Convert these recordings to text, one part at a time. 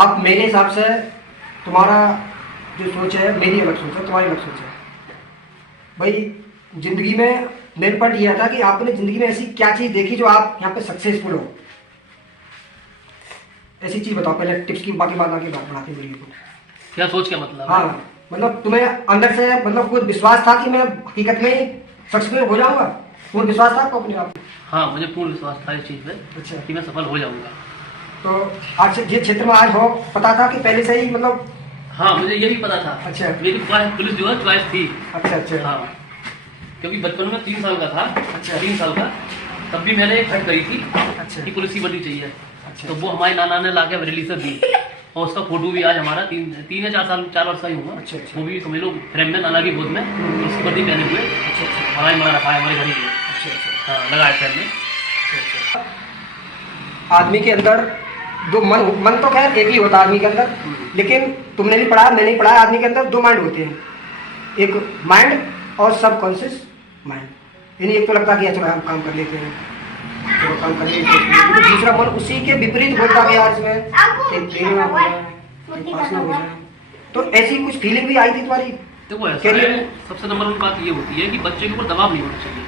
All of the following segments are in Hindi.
आप मेरे हिसाब से तुम्हारा जो सोच है मेरी अलग सोच है, तुम्हारी अलग सोच है भाई। जिंदगी में मेन पॉइंट यह था कि आपने जिंदगी में ऐसी क्या चीज देखी जो आप यहाँ पे सक्सेसफुल हो, ऐसी चीज बताओ पहले, टिप्स की बाकी बात आगे बढ़ाते वीडियो को। क्या सोच क्या मतलब? हाँ मतलब तुम्हें अंदर से मतलब कुछ विश्वास था कि मैं हकीकत में सक्सेसफुल हो जाऊंगा, पूर्ण विश्वास था आपको अपने आप? हाँ, मुझे पूर्ण विश्वास था इस चीज पे। अच्छा, कि मैं सफल हो जाऊंगा। तो आज ये क्षेत्र में आज हो पता था कि पहले से ही मतलब? हाँ, मुझे यही पता था। अच्छा, मेरी पुलिस जो है चॉइस थी। अच्छा अच्छा। हाँ, क्योंकि बचपन में 3 साल का था। अच्छा। 3 साल का तब भी मैंने एक हट करी थी। अच्छा कि पुलिस की वर्दी चाहिए। अच्छा। तो वो हमारे नाना ने लाके रिलीज दी, और उसका फोटो भी आज हमारा 3 या 4 वर्ष का ही हुआ। अच्छा, अच्छा। वो भी समझ लो फ्रेम में नाना की गोद में उसकी वर्दी पहने हुए। अच्छा अच्छा हमारा ही बना रखा है हमारे घर ही है। अच्छा अच्छा हाँ, लगा है फ्रेम में। आदमी के अंदर दो मन तो खैर एक ही होता है आदमी के अंदर, लेकिन तुमने भी पढ़ा मैंने भी पढ़ा, आदमी के अंदर 2 माइंड होते हैं, एक माइंड और सबकॉन्शियस माइंड। यानी एक तो लगता है कि चलो हम काम कर लेते हैं, चलो काम कर लेते हैं, तो दूसरा मन उसी के विपरीत बोलता है यार इसमें फेल ना हो जाए, पास ना हो जाए। तो ऐसी कुछ फीलिंग भी आई थी तुम्हारी? देखो ऐसा है, सबसे नंबर 1 बात ये होती है कि बच्चे के ऊपर दबाव नहीं होना चाहिए।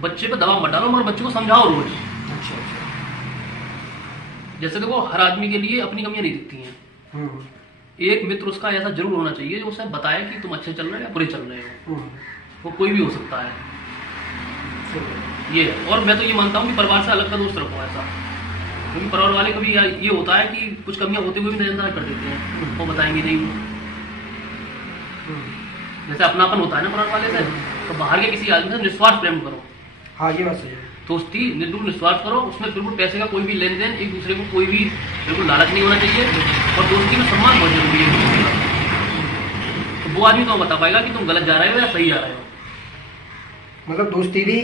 बच्चे पे दबाव मत डालो, मगर बच्चे को समझाओ रोज। अच्छा अच्छा। जैसे देखो हर आदमी के लिए अपनी कमियां नहीं दिखती हैं। एक मित्र उसका ऐसा जरूर होना चाहिए जो उसे बताए कि तुम अच्छे चल रहे हो या बुरे चल रहे हो। वो कोई भी हो सकता है। ये है। और मैं तो ये मानता हूँ कि परिवार से अलग का दोस्त रखो ऐसा, क्योंकि परिवार वाले कभी ये होता है कि कुछ कमियां होते हुए भी नजरअंदाज कर देते हैं। वो बताएंगे नहीं। जैसे अपनापन होता है ना परिवार वाले से, तो बाहर के किसी आदमी से निस्वार्थ प्रेम करो। हाँ ये बात सही है। दोस्ती बिल्कुल निस्वार्थ करो, उसमें बिल्कुल पैसे का कोई भी लेन देन, एक दूसरे को कोई भी बिल्कुल लालच नहीं होना चाहिए। और दोस्ती में सम्मान बहुत जरूरी है। तो वो आदमी तो बता पाएगा कि तुम गलत जा रहे हो या सही जा रहे हो। मतलब दोस्ती भी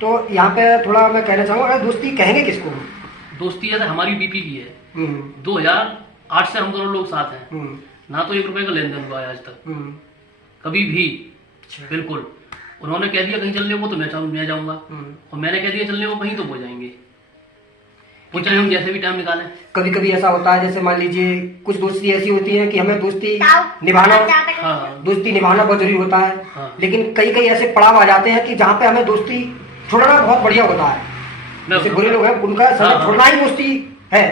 तो यहाँ पे थोड़ा मैं कहना चाहूँगा, दोस्ती कहेंगे किसको? दोस्ती जैसे हमारी बीपी की है। 2008 से हम दोनों लोग साथ हैं। ना तो 1 रुपए का लेन देन हुआ है आज तक, कभी भी। बिल्कुल। उन्होंने कह दिया कहीं चलने को तो मैं जाऊंगा, और मैंने कह दिया चलने को कहीं तो वो जाएंगे। वो चाहे हम जैसे भी टाइम निकालें। कभी कभी ऐसा होता है, जैसे मान लीजिए कुछ दोस्ती ऐसी होती है कि हमें दोस्ती निभाना, हाँ। दोस्ती निभाना बहुत जरूरी होता है। हाँ। लेकिन कई कई ऐसे पड़ाव आ जाते हैं कि जहाँ पे हमें दोस्ती छोड़ना बहुत बढ़िया होता है। जैसे बुरे लोग हैं उनका समय हाँ। छोड़ना ही दोस्ती है।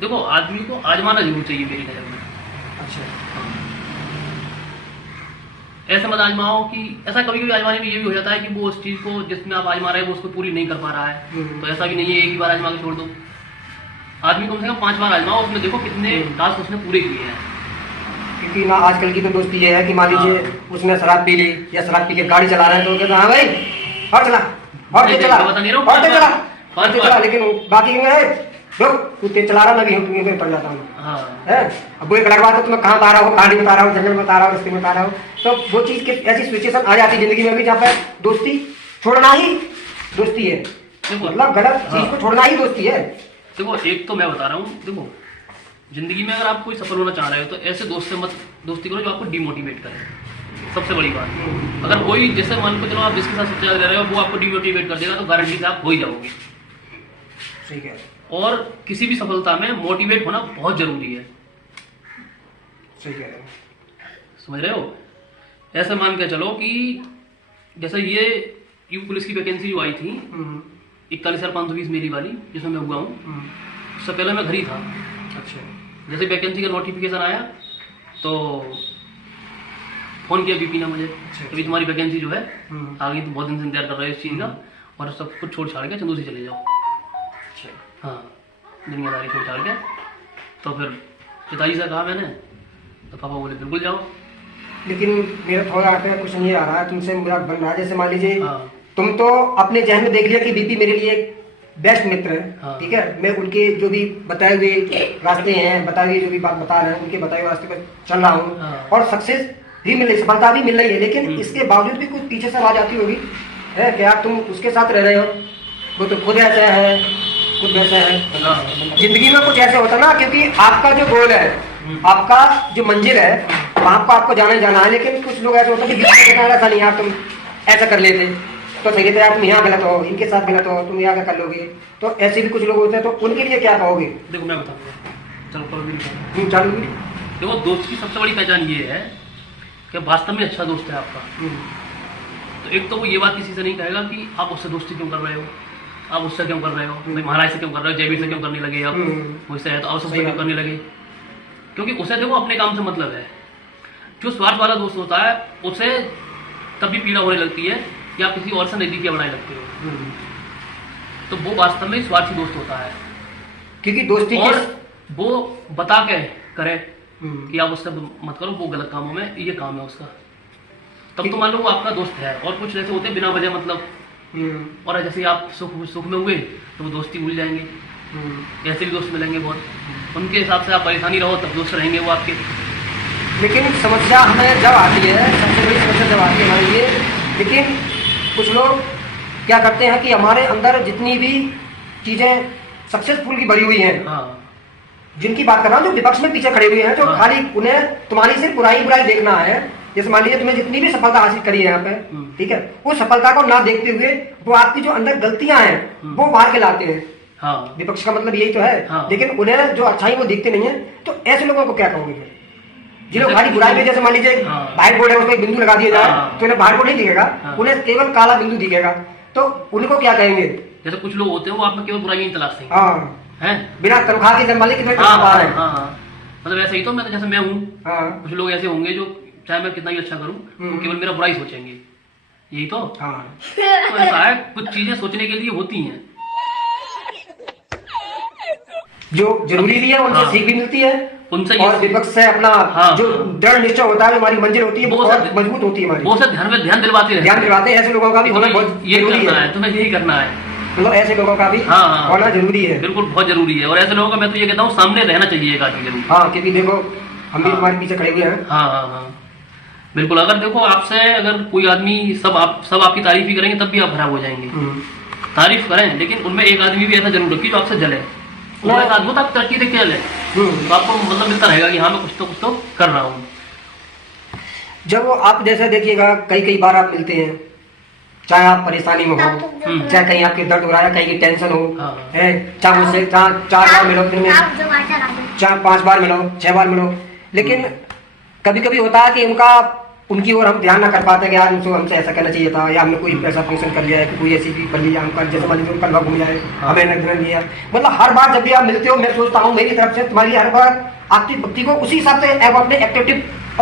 देखो आदमी को आजमाना जरूर चाहिए मेरी नजर में। अच्छा। ऐसा मत आजमाओ कि ऐसा कभी कभी आजमाने में ये भी हो जाता है कि वो उस चीज को जिसमें आप आजमा रहे हो वो उसको पूरी नहीं कर पा रहा है। तो ऐसा भी नहीं है एक ही बार आजमा के छोड़ दो। आदमी कम से कम 5 बार आजमाओ, उसमें देखो कितने टास्क उसने पूरे किए हैं। क्योंकि ना आजकल की तो दोस्ती ये है कि मान लीजिए उसने शराब पी ली या शराब पी के गाड़ी चला रहे हैं तो कहते हैं हाँ भाई और चला और तेज चला बता नहीं रहा हूँ, और तेज चला पाँच और तेज चला, लेकिन बाकी रुक तू तेज चला रहा, मैं भी हूँ तुम्हें पड़ जाता हूँ। हाँ। है अब वो एक अलग बात है, तुम्हें कहाँ बता रहा हो, कहानी बता रहा हो, जंगल में बता रहा हो, रस्ते में बता रहा हो, तो वो चीज की ऐसी सिचुएशन आ जाती है जिंदगी में भी जहाँ पे दोस्ती छोड़ना ही दोस्ती है। मतलब गलत चीज को छोड़ना ही दोस्ती है। देखो एक तो मैं बता रहा हूँ, देखो जिंदगी में अगर आप कोई सफल होना चाह रहे हो तो ऐसे दोस्त से मत दोस्ती करो जो आपको डिमोटिवेट करे। सबसे बड़ी बात, अगर कोई जैसे मान को चलो आप जिसके साथ सबसे ज्यादा रह रहे हो वो आपको डिमोटिवेट कर देगा तो गारंटी से आप हो ही जाओगे। ठीक है। और किसी भी सफलता में मोटिवेट होना बहुत जरूरी है। सही कह रहे हो। समझ रहे हो? ऐसे मान के चलो कि जैसे ये यू पुलिस की वैकेंसी जो आई थी 41,520 मेरी वाली जिसमें मैं हुआ हूँ, उससे पहले मैं घर ही था। अच्छा। जैसे वैकेंसी का नोटिफिकेशन आया तो फोन किया बीपी ने मुझे, अभी तुम्हारी वैकेंसी जो है आ गई, तो बहुत दिन से इंतजार कर रहे हो इस चीज़ का, और सब कुछ छोड़ छाड़ के चंदू से चले जाओ। हाँ, दुनियादारी छोड़ छाड़ के। तो फिर पिताजी से कहा मैंने, तो पापा बोले बिल्कुल जाओ। लेकिन मेरा थोड़ा क्वेश्चन ये आ रहा है तुमसे, मेरा बन रहा है, जैसे मान लीजिए तुम तो अपने जहन में देख लिया कि बीपी मेरे लिए एक बेस्ट मित्र है। ठीक है, मैं उनके जो भी बताए हुए रास्ते हैं, बताए हुए जो भी बात बता रहे हैं उनके बताए हुए रास्ते पर चल रहा हूँ और सक्सेस भी मिल रही, सफलता भी मिल रही है। लेकिन इसके बावजूद भी कुछ पीछे से आवाज आती होगी है कि यार तुम उसके साथ रह रहे हो, वो तो खुद ऐसा है खुद वैसा है। जिंदगी में कुछ ऐसे होता ना, क्योंकि आपका जो गोल है, आपका जो मंजिल है वहां पर आपको जाना है, लेकिन कुछ लोग ऐसे होते हैं कि ऐसा नहीं यार तुम ऐसा कर लेते तो सही रहता यार, तुम यहाँ गलत हो, इनके साथ गलत हो, तुम यहाँ क्या कर लोगे। तो ऐसे भी कुछ लोग होते हैं, तो उनके लिए क्या कहोगे? देखो मैं बताऊंगा, चलो करो भी चालू भी। देखो दोस्त की सबसे बड़ी पहचान ये है कि वास्तव में अच्छा दोस्त है आपका। तो एक तो वो ये बात किसी से नहीं कहेगा कि आप उससे दोस्ती क्यों कर रहे हो, आप उससे क्यों कर रहे हो, भाई महाराज से क्यों कर रहे हो, जयवीर से क्यों करने लगे, आप मुझसे है तो आप सबसे क्यों करने लगे। क्योंकि उसे देखो अपने काम से मतलब है। जो स्वार्थ वाला दोस्त होता है उसे तभी पीड़ा होने लगती है कि आप किसी और से नजदीकियां बनाने लगते हो। तो वो वास्तव में स्वार्थी दोस्त होता है, क्योंकि दोस्ती और वो बता के करे कि आप उससे मत करो, वो गलत कामों में ये काम है उसका, तब तो मान लो वो आपका दोस्त है। और कुछ ऐसे होते हैं बिना वजह मतलब, और जैसे आप सुख में हुए तो वो दोस्ती भूल जाएंगे। ऐसे भी दोस्त मिलेंगे बहुत, उनके हिसाब से आप परेशानी रहो तब दोस्त रहेंगे वो आपके। लेकिन समस्या हमें जब आती है, सबसे बड़ी समस्या जब आती है हमारे लिए, लेकिन कुछ लोग क्या करते हैं कि हमारे अंदर जितनी भी चीजें सक्सेसफुल की भरी हुई हैं, जिनकी बात कर रहा हूँ, जो विपक्ष में पीछे खड़े हुए हैं, जो खाली उन्हें तुम्हारी सिर्फ बुराई देख रहा है। जैसे मान लीजिए तुम्हें जितनी भी सफलता हासिल करी है यहाँ पे, ठीक है, उस सफलता को ना देखते हुए वो आपकी जो अंदर गलतियां हैं वो बाहर के लाते हैं। विपक्ष का मतलब यही तो है। लेकिन उन्हें जो अच्छाई वो दिखते नहीं है। तो ऐसे लोगों को क्या कहोगे फिर, जिन्हें खाली बुराई में, जैसे मान लीजिए व्हाइट बोर्ड है उसमें एक बिंदु लगा दिया जाए तो उन्हें व्हाइट बोर्ड नहीं दिखेगा, उन्हें केवल काला बिंदु दिखेगा, तो उनको क्या कहेंगे। जैसे कुछ लोग होते हैं वो आप में केवल बुराई नहीं तलाशते हैं, बिना तनख्वाह के, जब मालिक कितने तनख्वाह है, मतलब ऐसे ही तो मैं, जैसे मैं हूँ, कुछ लोग ऐसे होंगे जो चाहे मैं कितना ही अच्छा करूँ तो केवल मेरा बुराई सोचेंगे, यही तो। तो ऐसा है, कुछ चीजें सोचने के लिए होती हैं जो जरूरी भी है, उनसे सीख भी मिलती है, उनसे और विपक्ष से अपना जो दृढ़ निश्चय होता है, हमारी मंजिल होती है, वो बहुत मजबूत होती है हमारी, वो ध्यान दिलवाते हैं। ऐसे लोगों का भी होना बहुत जरूरी है। तुम्हें यही करना है, मतलब ऐसे लोगों का भी होना जरूरी है, बिल्कुल बहुत जरूरी है। और ऐसे लोगों का मैं तो ये कहता हूँ सामने रहना चाहिए एक आदमी जरूर। क्योंकि देखो हम भी तुम्हारे पीछे खड़े हुए हैं। बिल्कुल। अगर देखो आपसे अगर कोई आदमी सब आपकी तारीफ ही करेंगे तब भी आप खराब हो जाएंगे। तारीफ करें, लेकिन उनमें एक आदमी भी ऐसा जरूर रखिए जो आपसे जले, अद्भुत आप तरक्की देखते चले, तो आपको मतलब मिलता रहेगा कि हाँ मैं कुछ तो कर रहा हूँ। जब आप जैसे देखिएगा कई बार आप मिलते हैं, चाहे आप परेशानी में हो, चाहे कहीं आपके दर्द हो रहा है, कहीं की टेंशन हो, चाहे मुझसे 4 बार मिलो, दिन में 5 बार मिलो, 6 बार मिलो, लेकिन कभी कभी होता है कि उनकी ओर हम ध्यान ना कर पाते कि यार हमसे ऐसा करना चाहिए था, या हमने कोई ऐसा फंक्शन कर लिया है कि कोई ऐसी चीज कर लिया, हमका जैसे मान लीजिए कल घूम जाए, हमें नजर दिया। मतलब हर बार जब भी आप मिलते हो, मैं सोचता हूँ मेरी तरफ से तुम्हारी हर बार आपकी भक्ति को उसी हिसाब से अपने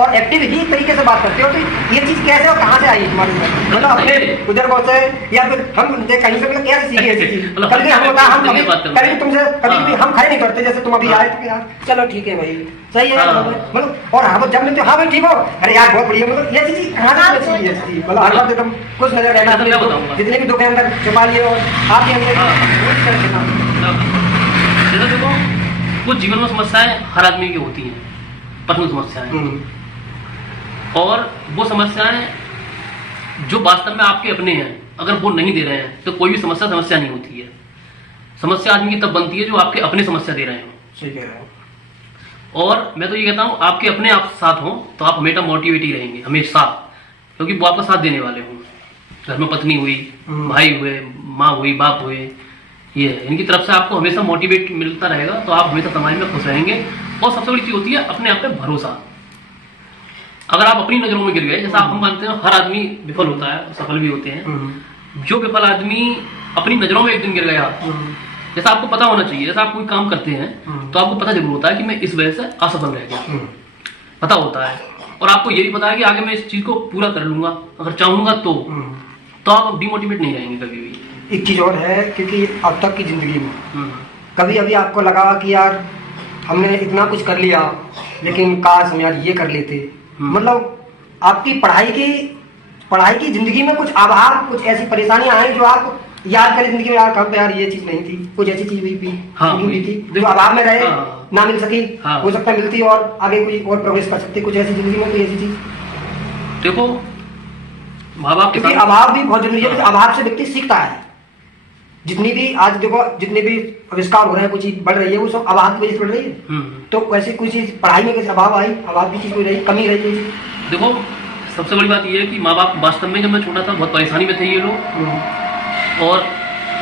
एक्टिव ही तरीके से बात करते हो। तो ये चीज कैसे और कहाँ से आई तुम्हारे, मतलब अपने बुजुर्गों से, या फिर हम कहीं से मतलब कैसे सीखी ऐसी चीज। कभी हम होता हम कभी तुमसे कभी हम खड़े नहीं करते, जैसे तुम अभी आए तो यार चलो ठीक है भाई, सही है, मतलब। और हम जब मिलते हो, हाँ भाई ठीक हो, अरे यार बहुत बढ़िया, मतलब ये चीज कहाँ से सीखी ऐसी चीज। मतलब हर बार तुम कुछ नजर रहना, जितने भी दुख है अंदर छुपा लिए और आपके अंदर। देखो कुछ जीवन में समस्याएं हर आदमी की होती हैं, पर्सनल समस्याएं, और वो समस्याएं जो वास्तव में आपके अपने हैं, अगर वो नहीं दे रहे हैं तो कोई भी समस्या नहीं होती है। समस्या आदमी की तब बनती है जो आपके अपने समस्या दे रहे हो। सही कह रहे हो। और मैं तो ये कहता हूँ आपके अपने आप साथ हो तो आप हमेशा मोटिवेट ही रहेंगे, हमेशा, क्योंकि वो आपका साथ देने वाले हों। घर में पत्नी हुई, भाई हुए, माँ हुई, बाप हुए, ये इनकी तरफ से आपको हमेशा मोटिवेट मिलता रहेगा, तो आप हमेशा समाज में खुश रहेंगे। और सबसे बड़ी चीज होती है अपने आप पे भरोसा। अगर आप अपनी नजरों में गिर गए, जैसा आप हम मानते हैं हर आदमी विफल होता है, सफल भी होते हैं, जो विफल आदमी अपनी नजरों में एक दिन गिर गया, जैसा आपको पता होना चाहिए, जैसा आप कोई काम करते हैं तो आपको पता जरूर होता है कि मैं इस वजह से असफल रह गया, पता होता है। और आपको ये भी पता है कि आगे मैं इस चीज को पूरा कर लूंगा अगर चाहूंगा तो आप डिमोटिवेट नहीं रहेंगे कभी भी। एक चीज और है, क्योंकि अब तक की जिंदगी में कभी अभी आपको लगा कि यार हमने इतना कुछ कर लिया, लेकिन काश हम यार ये कर लेते, मतलब आपकी पढ़ाई की जिंदगी में कुछ अभाव, कुछ ऐसी परेशानियां आई जो आप याद करें जिंदगी में, यार कम पे यार ये चीज नहीं थी, कुछ ऐसी चीज भी थी जो अभाव में रहे, ना मिल सकी, हो सकता मिलती और आगे कोई और प्रोग्रेस कर सकती, कुछ ऐसी जिंदगी में कोई ऐसी चीज। देखो माँ बाप, क्योंकि अभाव भी बहुत जरूरी है, अभाव से व्यक्ति सीखता है। जितनी भी आज देखो जितने भी आविष्कार हो रहे हैं, कोई चीज बढ़ रही है, वो सब अभाव की वजह से बढ़ रही है। तो वैसे कोई चीज पढ़ाई में कैसे अभाव आई, अभाव की चीज कोई रही, कमी रही। देखो सबसे बड़ी बात यह है कि माँ बाप वास्तव में, जब मैं छोटा था बहुत परेशानी में थे ये लोग, और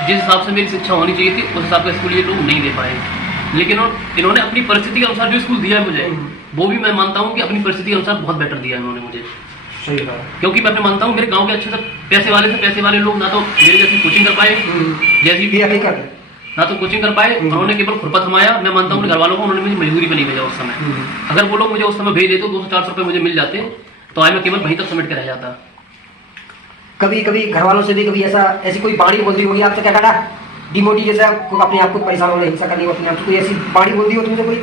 जिस हिसाब से मेरी शिक्षा होनी चाहिए थी उस हिसाब का स्कूल ये लोग नहीं दे पाए। लेकिन इन्होंने अपनी परिस्थिति के अनुसार जो स्कूल दिया है मुझे, वो भी मैं मानता हूँ कि अपनी परिस्थिति के अनुसार बहुत बेटर दिया है इन्होंने मुझे। सही बात। क्योंकि मैं अपने मानता हूँ मेरे गांव के अच्छे से पैसे वाले लोग ना तो मेरे जैसी कोचिंग कर पाए, जैसी भी हकीकत है, ना तो कोचिंग कर पाए, उन्होंने केवल खुरपा थमाया। मैं मानता हूँ घर वालों को उन्होंने मुझे मजदूरी पे नहीं भेजा उस समय। अगर वो लोग मुझे उस समय भेज देते 200-400 रुपये मुझे मिल जाते तो आज मैं केवल वहीं तक समेट के रह जाता। कभी कभी घर वालों से भी कभी ऐसी कोई बाणी बोल दी होगी आपसे, क्या बेटा डिमोटी जैसे अपने आप को परेशान होने हिंसा करनी हो अपने आप, कोई ऐसी बाणी बोल दी हो तुमसे कोई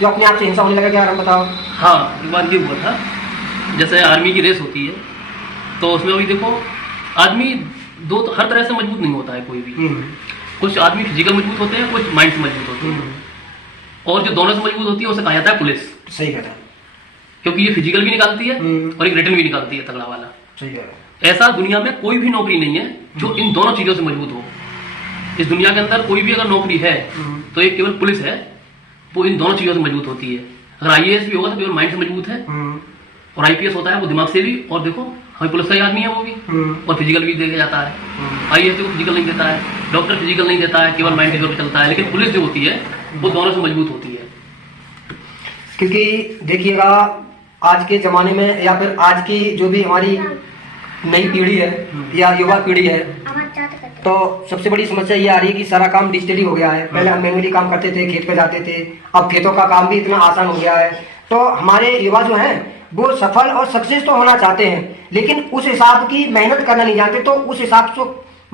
जो अपने आप से हिंसा होने लगा? क्या आराम बताओ। हाँ, एक बार ये हुआ था, जैसे आर्मी की रेस होती है तो उसमें अभी देखो आदमी तो हर तरह से मजबूत नहीं होता है कोई भी। कुछ आदमी फिजिकल मजबूत होते हैं, कुछ माइंड से मजबूत होते हैं, और जो दोनों से मजबूत होती है उसे कहा जाता है पुलिस। सही कहता है, क्योंकि ये फिजिकल भी निकालती है और एक रिटर्न भी निकालती है तगड़ा वाला। सही कह रहा है। ऐसा दुनिया में कोई भी नौकरी नहीं है जो इन दोनों चीजों से मजबूत हो। इस दुनिया के अंदर कोई भी अगर नौकरी है तो एक केवल पुलिस है, वो इन दोनों चीजों से मजबूत होती है। अगर आईएएस भी होगा तो केवल माइंड से मजबूत है, और आईपीएस होता है वो दिमाग से भी। और देखो हमें पुलिस का ही आदमी है वो भी, और फिजिकल भी देखा जाता है। आईएएस को फिजिकल नहीं देता है, डॉक्टर फिजिकल नहीं देता है, केवल माइंड पे चलता है। लेकिन पुलिस जो होती है वो दोनों से मजबूत होती है। क्योंकि देखिएगा आज के जमाने में या फिर आज की जो भी हमारी नई पीढ़ी है या युवा पीढ़ी है, तो सबसे बड़ी समस्या ये आ रही है कि सारा काम डिजिटली हो गया है। पहले हम मैनुअली काम करते थे, खेत पे जाते थे, अब खेतों का काम भी इतना आसान हो गया है। तो हमारे युवा जो हैं वो सफल और सक्सेस तो होना चाहते हैं, लेकिन उस हिसाब की मेहनत करना नहीं जानते। तो उस हिसाब से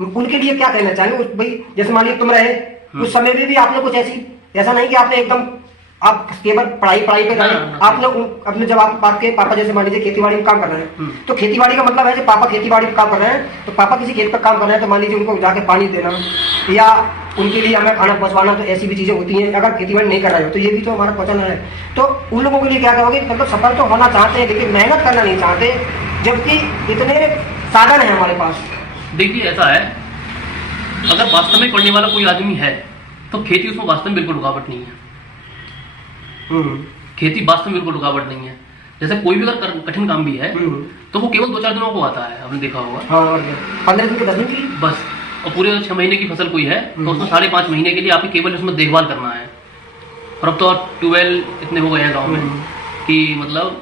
उनके लिए क्या कहना चाहेंगे? भाई जैसे मान लीजिए तुम रहे उस समय में भी आपने कुछ ऐसा नहीं कि आपने एकदम आप केवल पढ़ाई पे रहे, आपने अपने जब आपके पापा जैसे मान लीजिए खेती बाड़ी में काम कर रहे हैं, तो खेती बाड़ी का मतलब है कि पापा खेती बाड़ी में काम कर रहे हैं, तो पापा किसी खेत पर काम कर रहे हैं, तो मान लीजिए उनको जाके पानी देना या उनके लिए हमें खाना पहुंचवाना, तो ऐसी भी चीजें होती हैं। अगर खेती बाड़ी नहीं कर रहे हो तो ये भी तो हमारा पहुंचना है। तो उन लोगों के लिए क्या कहोगे? मतलब सफल तो होना चाहते हैं लेकिन मेहनत करना नहीं चाहते, जबकि इतने साधन है हमारे पास। देखिए ऐसा है, अगर वास्तव में पढ़ने वाला कोई आदमी है तो खेती उसमें वास्तव में बिल्कुल रुकावट नहीं है। खेती वास्तव में बिल्कुल रुकावट नहीं है। जैसे कोई भी अगर कठिन काम भी है तो वो केवल 2-4 दिनों को आता है, आपने देखा होगा। हाँ, 15 दिन के 10 दिन की बस। और पूरे 6 महीने की फसल कोई है तो उसमें 5.5 महीने के लिए आपको केवल उसमें देखभाल करना है। और अब तो ट्यूबवेल इतने हो गए हैं गाँव में कि मतलब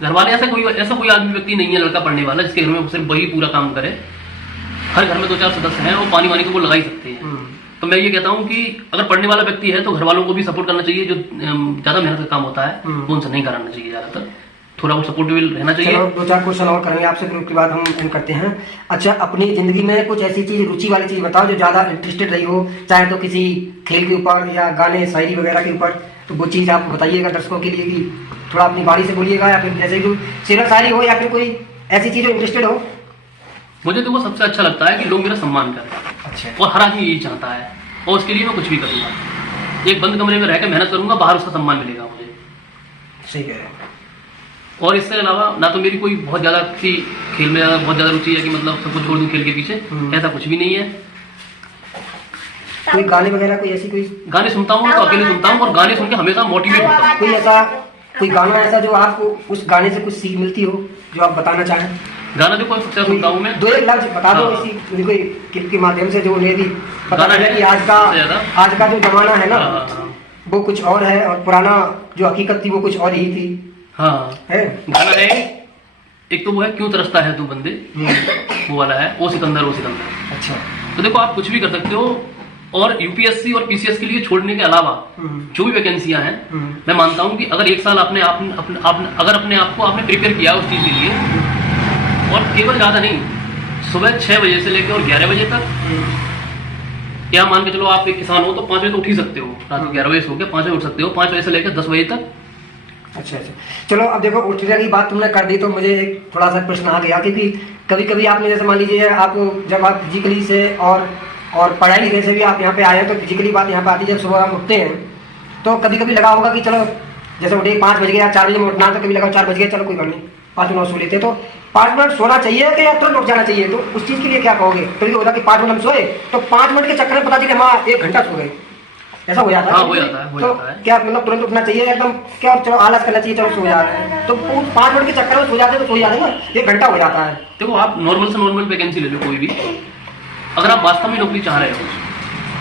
घर वाले ऐसा कोई आदमी व्यक्ति नहीं है लड़का पढ़ने वाला जिसके घर में सिर्फ वही पूरा काम करे। हर घर में 2-4 सदस्य हैं, वो पानी वानी को वो लगा ही सकते हैं। तो मैं ये कहता हूँ कि अगर पढ़ने वाला व्यक्ति है तो घर वालों को भी सपोर्ट करना चाहिए। जो ज्यादा मेहनत का काम होता है वो उनसे नहीं कराना चाहिए, ज्यादातर थोड़ा वो सपोर्टिव रहना चाहिए। 2-4 क्वेश्चन और करेंगे आपसे, फिर उसके बाद हम एंड करते हैं। अच्छा, अपनी जिंदगी में कुछ ऐसी चीज, रुचि वाली चीज बताओ जो ज्यादा इंटरेस्टेड रही हो, चाहे तो किसी खेल के ऊपर या गाने शायरी वगैरह के ऊपर, तो वो चीज आप बताइएगा दर्शकों के लिए कि थोड़ा अपनी बारी से बोलिएगा, या फिर जैसे कोई शेर शायरी हो या फिर कोई ऐसी चीज जो इंटरेस्टेड हो। मुझे तो वो सबसे अच्छा लगता है कि लोग मेरा सम्मान करें। अच्छा। और हर आदमी यही चाहता है, और उसके लिए मैं कुछ भी करूंगा। एक बंद कमरे में रहकर मेहनत करूंगा, बाहर उसका सम्मान मिलेगा मुझे। सही कह रहे हैं। और इससे अलावा ना तो मेरी कोई बहुत ज्यादा किसी खेल में बहुत ज्यादा रुचि है कि मतलब सब कुछ छोड़ दूं खेल के पीछे, ऐसा कुछ भी नहीं है। कोई गाने वगैरह कोई ऐसी कोई गाने सुनता हूँ तो अकेले सुनता हूँ, और गाने सुन के हमेशा मोटिवेट होता हूँ। कोई गाना ऐसा जो आपको उस गाने से कुछ सीख मिलती हो जो आप बताना चाहें? गाना जो कौन सबसे सुनता हूँ मैं, 2-1 लफ्ज बता दो इसी कोई क्लिप के माध्यम से, जो उन्हें भी पता है कि आज का जो जमाना है ना वो कुछ और है, और पुराना जो हकीकत थी वो कुछ और ही थी। हाँ है गाना है एक तो वो है क्यों तरसता है तू बंदे, वो वाला है ओ सिकंदर। अच्छा। तो देखो आप कुछ भी कर सकते हो, और यूपीएससी और पीसीएस के लिए छोड़ने के अलावा जो भी वैकेंसियां हैं, मैं मानता हूं कि अगर 1 साल अगर अपने आप को आपने प्रिपेयर किया उस चीज के लिए, और केवल ज्यादा नहीं, सुबह 6 बजे से लेकर और 11 बजे तक, क्या मान के चलो आप एक किसान हो तो 5 बजे तो उठ ही सकते हो, रात को 11 बजे सो के 5 बजे उठ सकते हो, 5 बजे से लेकर 10 बजे तक। अच्छा। चलो अब देखो उठने की बात तुमने कर दी तो मुझे एक थोड़ा सा प्रश्न आ गया, क्योंकि कभी कभी आपने जैसे मान लीजिए आप जब आप फिजिकली से और पढ़ाई लिखाई से भी आप यहाँ पे आए हैं, तो फिजिकली बात यहाँ पे आती है, जब सुबह हम उठते हैं तो कभी कभी लगा होगा कि चलो जैसे उठे 5 बज गए या 4 बजे में उठना, तो कभी लगा 4 बज गए, चलो कोई बात नहीं 5 मिनट सो लेते, तो 5 मिनट सोना चाहिए कि या तुरंत उठ जाना चाहिए? तो उस चीज के लिए क्या कहोगे? कभी होता कि 5 मिनट हम सोए तो 5 मिनट के चक्कर में पता चले हम 1 घंटा सो गए, ऐसा हो जाता है? हाँ, हो जाता है। क्या मतलब तुरंत उठना चाहिए एकदम, क्या चलो आलस करना चाहिए, चलो सो जा रहे हैं, तो 5 मिनट के चक्कर में सो जाते तो सो जाते ना, 1 घंटा हो जाता है। देखो आप नॉर्मल से नॉर्मल वैकेंसी ले लो कोई भी, अगर आप वास्तव में नौकरी चाह रहे हो,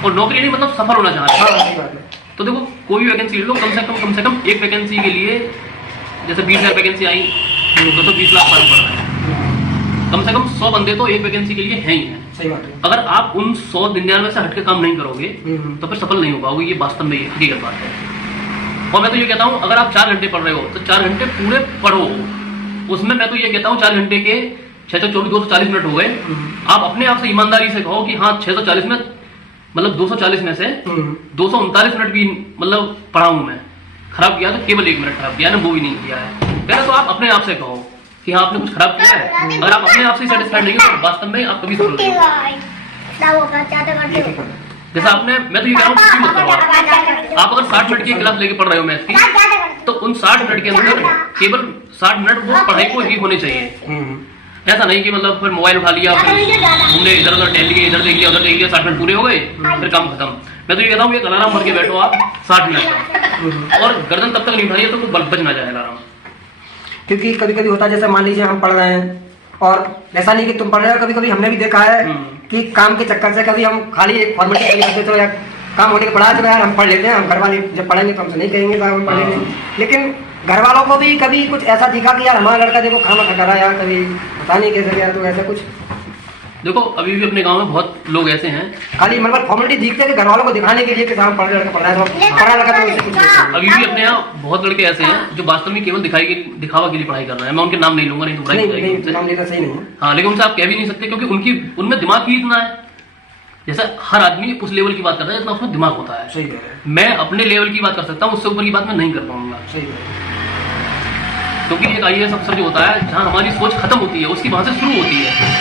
और नौकरी नहीं मतलब सफल होना चाह रहे हो, तो देखो कोई भी वैकेंसी ले लो, कम से कम एक वैकेंसी के लिए जैसे 20,000 वैकेंसी आई तो 220 लाख फॉर्म पड़ रहा है, कम से कम 100 बंदे तो एक वैकेंसी के लिए हैं ही हैं। सही बात है। अगर आप उन 199 से हटके काम नहीं करोगे तो फिर सफल नहीं हो पाओगे, ये वास्तव में हकीकत बात है। और मैं तो ये कहता हूँ अगर आप 4 घंटे पढ़ रहे हो तो 4 घंटे पूरे पढ़ो, उसमें मैं तो ये कहता हूँ 4 घंटे के 624 240 मिनट हो गए, आप अपने आप से ईमानदारी से कहो कि हाँ 640 में मतलब 240 में से 239 मिनट भी मतलब पढ़ा हूं मैं, खराब किया तो केवल 1 मिनट खराब किया ना, वो भी नहीं किया है। पहले तो आप अपने आप से कहो कि हाँ आपने कुछ खराब किया है। अगर आप अपने आप से सेटिस्फाइड नहीं हो तो वास्तव में आप कभी सफल नहीं हो। जैसा आपने, मैं तो ये कह रहा हूँ मत करो। आप अगर 60 मिनट की क्लास लेके पढ़ रहे हो मैथ की, तो उन 60 मिनट के अंदर केवल 60 मिनट वो पढ़ाई को ही होने चाहिए। ऐसा नहीं कि मतलब फिर मोबाइल उठा लिया, फिर घूमने इधर उधर टहल लिए, इधर देख लिया उधर देख लिया, 60 मिनट पूरे हो गए फिर काम खत्म। मैं तो ये कहता हूँ एक अलार्म भर के बैठो आप 60 मिनट का, और गर्दन तब तक नहीं उठाइए तो वो बच ना जाए अलार्म। क्योंकि कभी कभी होता है जैसे मान लीजिए हम पढ़ रहे हैं और ऐसा नहीं कि तुम पढ़ रहे हो, कभी कभी हमने भी देखा है कि काम के चक्कर से कभी हम खाली एक फॉर्मेलिटी के लिए करते तो या काम होने के पढ़ा तो यार हम पढ़ लेते हैं, हम घर वाले जब पढ़ेंगे तो हमसे नहीं कहेंगे तो हम पढ़ेंगे। लेकिन घर वालों को भी कभी कुछ ऐसा दिखा कि यार हमारा लड़का देखो खाना खा रहा है यार, कभी पता नहीं कैसे गया, तो ऐसा कुछ देखो अभी भी अपने गांव में बहुत लोग ऐसे हैं, खाली मतलब फॉर्मेलिटी दिखते हैं घर वालों को दिखाने के लिए कि हम पढ़ लड़का पढ़ रहा है तो पढ़ा लड़का तो कुछ नहीं। अभी भी अपने यहाँ बहुत लड़के ऐसे हैं जो वास्तव में केवल दिखावा के लिए पढ़ाई कर रहे हैं। मैं उनके नाम नहीं लूंगा, नहीं तो बुराई हो जाएगी उनसे। नाम लेना सही नहीं है। हाँ, लेकिन उनसे आप कह भी नहीं सकते क्योंकि उनमें दिमाग ही इतना है। जैसा हर आदमी उस लेवल की बात करता है जितना उसमें दिमाग होता है। सही कह रहे हैं। मैं अपने लेवल की बात कर सकता हूँ, उससे ऊपर की बात मैं नहीं कर पाऊंगा। सही कह रहे हैं। क्योंकि एक IAS अफसर जो होता है, जहाँ हमारी सोच खत्म होती है उसकी वहां से शुरू होती है।